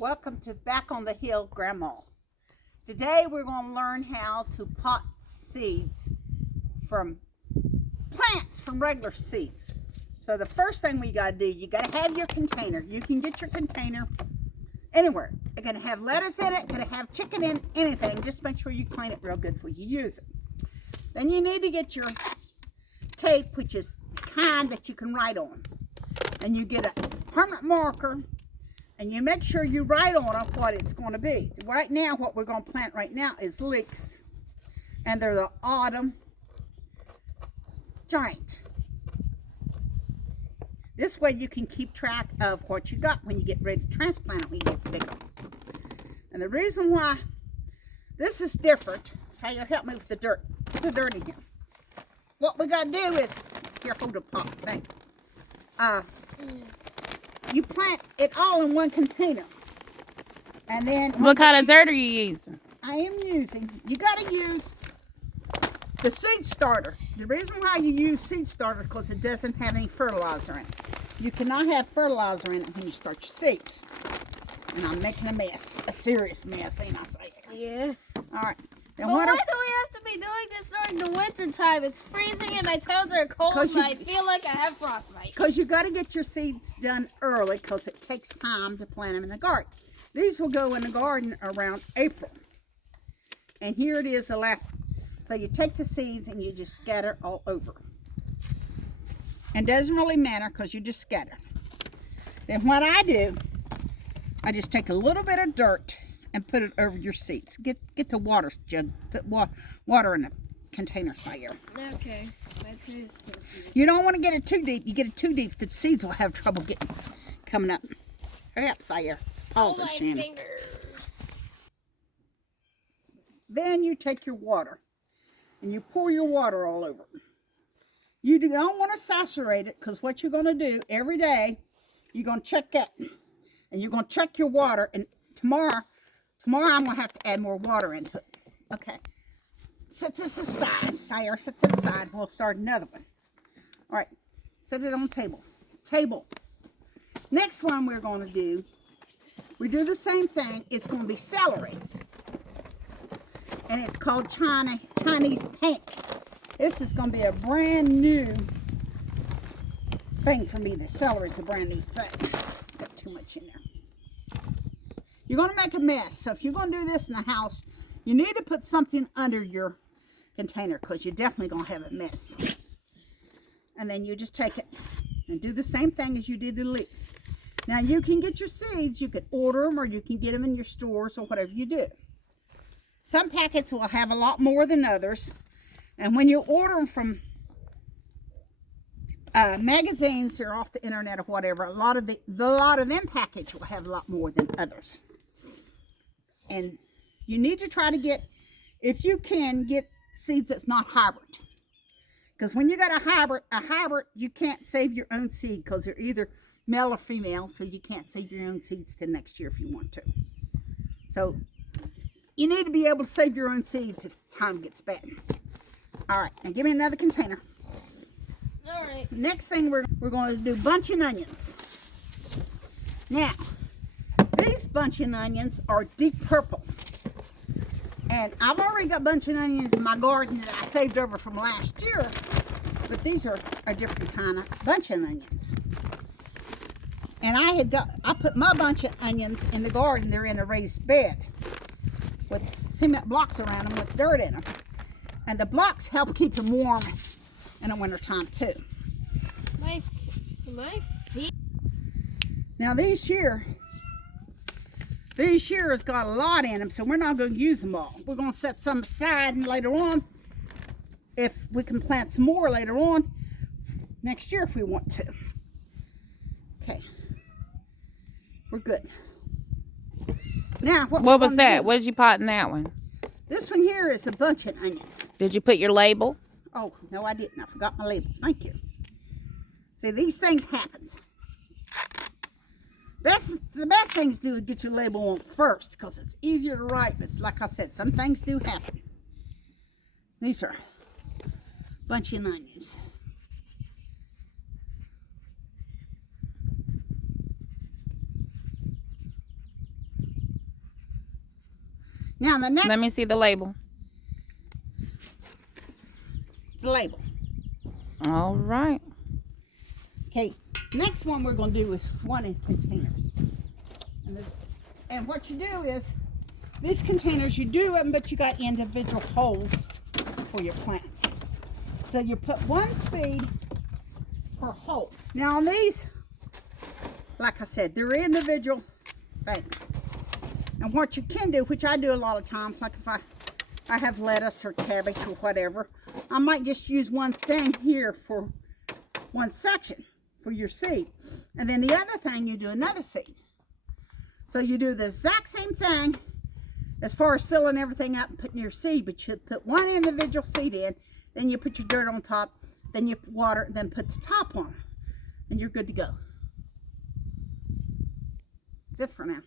Welcome to Back on the Hill, Grandma. Today we're going to learn how to pot seeds from plants from regular seeds. So the first thing we got to do, you got to have your container. You can get your container anywhere. It's going to have lettuce in it, going to have chicken in, anything. Just make sure you clean it real good before you use it. Then you need to get your tape, which is the kind that you can write on. And you get a permanent marker. And you make sure you write on it what it's going to be. Right now, what we're going to plant right now is leeks. And they're the autumn giant. This way you can keep track of what you got when you get ready to transplant it when it gets bigger. And the reason why this is different, so you'll help me with the dirt. Put the dirt in here. What we got to do is, here, hold the pot thing. You plant it all in one container. And then... What kind of dirt are you using? I am using... You got to use the seed starter. The reason why you use seed starter is because it doesn't have any fertilizer in it. You cannot have fertilizer in it when you start your seeds. And I'm making a mess. A serious mess, ain't I saying? Yeah. All right. But why do we have to be doing this during the winter time? It's freezing and my toes are cold and I feel like I have frostbite. Because you got to get your seeds done early because it takes time to plant them in the garden. These will go in the garden around April. And here it is the last. So you take the seeds and you just scatter all over. And it doesn't really matter because you just scatter. Then what I do, I just take a little bit of dirt and put it over your seeds. Get the water jug. Put water in a container, Sire. Okay. You don't want to get it too deep. You get it too deep, the seeds will have trouble coming up. Hurry up, Sire. Pause it, Shannon. Fingers. Then you take your water and you pour your water all over. You don't want to saturate it because what you're going to do every day, you're going to check that. And you're going to check your water. And tomorrow I'm going to have to add more water into it. Okay. Set this aside, Sire. Set this aside. We'll start another one. All right. Set it on the table. Table. Next one we're going to do, we do the same thing. It's going to be celery. And it's called Chinese pink. This is going to be a brand new thing for me. The celery is a brand new thing. Got too much in there. You're going to make a mess. So if you're going to do this in the house, you need to put something under your container because you're definitely going to have a mess. And then you just take it and do the same thing as you did the leeks. Now you can get your seeds. You can order them or you can get them in your stores or whatever you do. Some packets will have a lot more than others. And when you order them from magazines or off the internet or whatever, a lot of them package will have a lot more than others. And you need to try to get, if you can, get seeds that's not hybrid. Because when you got a hybrid, you can't save your own seed because they're either male or female, so you can't save your own seeds till next year if you want to. So you need to be able to save your own seeds if time gets bad. All right, now give me another container. All right. Next thing we're going to do bunching onions. Now, these bunching onions are deep purple. And I've already got bunching onions in my garden that I saved over from last year. But these are a different kind of bunching onions. And I put my bunch of onions in the garden. They're in a raised bed with cement blocks around them with dirt in them. And the blocks help keep them warm in the wintertime too. My feet. Now these here has got a lot in them, so we're not going to use them all. We're going to set some aside and later on, if we can plant some more later on, next year if we want to. Okay. We're good. Now, What was that? What did you pot in that one? This one here is the bunching onions. Did you put your label? Oh, no, I didn't. I forgot my label. Thank you. See, these things happen. The best thing to do is get your label on first because it's easier to write. But like I said, some things do happen. These are bunching onions. Now the next Let me see the label. is the label. All right. Okay, next one we're going to do is one in containers. And what you do is, these containers, you do them, but you got individual holes for your plants. So you put one seed per hole. Now on these, like I said, they're individual things. And what you can do, which I do a lot of times, like if I have lettuce or cabbage or whatever, I might just use one thing here for one section for your seed. And then the other thing, you do another seed. So you do the exact same thing as far as filling everything up and putting your seed, but you put one individual seed in, then you put your dirt on top, then you water, then put the top on, and you're good to go. That's it for now.